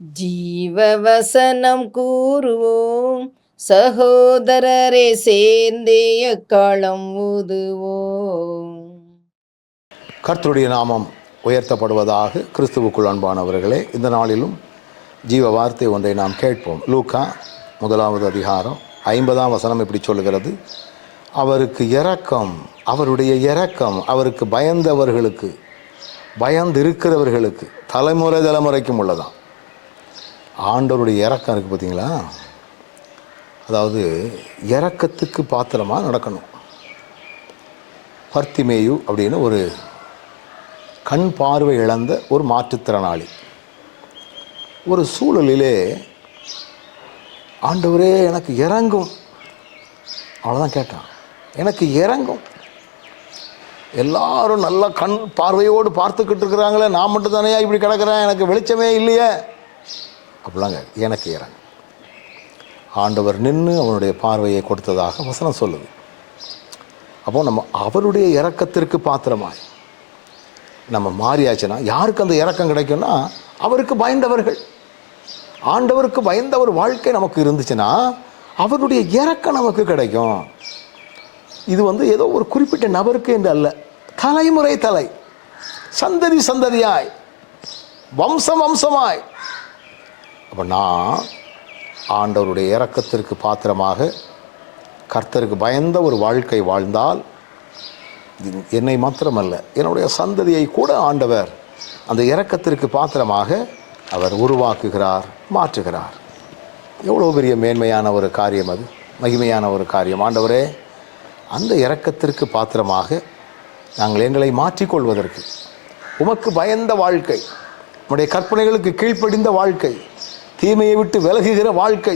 ஜீவவசனம் கூறுவோம், சகோதரரே சேர்ந்தே எக்காலம் ஊதுவோம். கர்த்தருடைய நாமம் உயர்த்தப்படுவதாக. கிறிஸ்துவுக்குள் அன்பானவர்களே, இந்த நாளிலும் ஜீவ வார்த்தை ஒன்றை நாம் கேட்போம். லூக்கா 1 அதிகாரம் 50 வசனம் இப்படி சொல்லுகிறது: அவருக்கு இரக்கம், அவருடைய இரக்கம் அவருக்கு பயந்தவர்களுக்கு, பயந்திருக்கிறவர்களுக்கு தலைமுறைக்கும் உள்ளதான். ஆண்டவருடைய இரக்கம் இருக்குது பார்த்தீங்களா? அதாவது இரக்கத்துக்கு பாத்திரமாக நடக்கணும். பர்த்திமேயு அப்படின்னு ஒரு கண் பார்வை இழந்த ஒரு மாற்றுத்திறனாளி ஒரு சூழலிலே, ஆண்டவரே எனக்கு இறங்கும், அவ்வளோதான் கேட்டான். எனக்கு இறங்கும். எல்லாரும் நல்லா கண் பார்வையோடு பார்த்துக்கிட்டு இருக்கிறாங்களே, நான் மட்டும் தானே இப்படி கிடக்கிறேன், எனக்கு வெளிச்சமே இல்லையே அப்படிலாங்க. எனக்கு இறங்கும். ஆண்டவர் நின்று அவனுடைய பார்வையை கொடுத்ததாக வசனம் சொல்லுது. அப்போ நம்ம அவருடைய இரக்கத்திற்கு பாத்திரமாய் நம்ம மாறியாச்சுன்னா, யாருக்கு அந்த இரக்கம் கிடைக்கும்னா, அவருக்கு பயந்தவர்கள். ஆண்டவருக்கு பயந்த ஒரு வாழ்க்கை நமக்கு இருந்துச்சுன்னா அவருடைய இரக்கம் நமக்கு கிடைக்கும். இது ஏதோ ஒரு குறிப்பிட்ட நபருக்கு என்று அல்ல, தலைமுறை தலை, சந்ததி சந்ததியாய், வம்சம் வம்சமாய். அப்போ நான் ஆண்டவருடைய இரக்கத்திற்கு பாத்திரமாக கர்த்தருக்கு பயந்த ஒரு வாழ்க்கை வாழ்ந்தால், என்னை மாத்திரமல்ல, என்னுடைய சந்ததியை கூட ஆண்டவர் அந்த இரக்கத்திற்கு பாத்திரமாக அவர் உருவாக்குகிறார், மாற்றுகிறார். எவ்வளோ பெரிய மேன்மையான ஒரு காரியம் அது, மகிமையான ஒரு காரியம். ஆண்டவரே, அந்த இரக்கத்திற்கு பாத்திரமாக நாங்கள் எங்களை மாற்றிக்கொள்வதற்கு, உமக்கு பயந்த வாழ்க்கை, உம்முடைய கற்பனைகளுக்கு கீழ்ப்படிந்த வாழ்க்கை, தீமையை விட்டு விலகுகிற வாழ்க்கை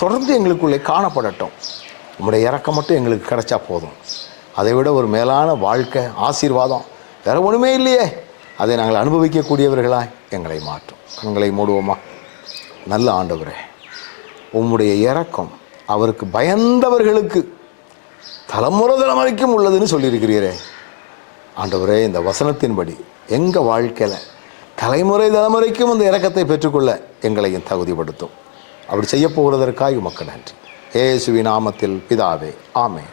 தொடர்ந்து எங்களுக்குள்ளே காணப்படட்டும். உம்முடைய இரக்கம் மட்டும் எங்களுக்கு கிடைச்சா போதும். அதை விட ஒரு மேலான வாழ்க்கை, ஆசீர்வாதம் வேற ஒன்றுமே இல்லையே. அதை நாங்கள் அனுபவிக்கக்கூடியவர்களாய் எங்களை மாற்றும். கண்களை மூடுவோமா? நல்ல ஆண்டவரே, உம்முடைய இரக்கம் அவருக்கு பயந்தவர்களுக்கு தலைமுறைக்கும் உள்ளதுன்னு சொல்லியிருக்கிறீரே. ஆண்டவரே, இந்த வசனத்தின்படி எங்கள் வாழ்க்கையில் தலைமுறைக்கும் அந்த இரக்கத்தை பெற்றுக்கொள்ள எங்களையும் தகுதிப்படுத்தும். அப்படி செய்ய போகிறதற்காக உமக்கு நன்றி. இயேசுவின் நாமத்தில் பிதாவே, ஆமென்.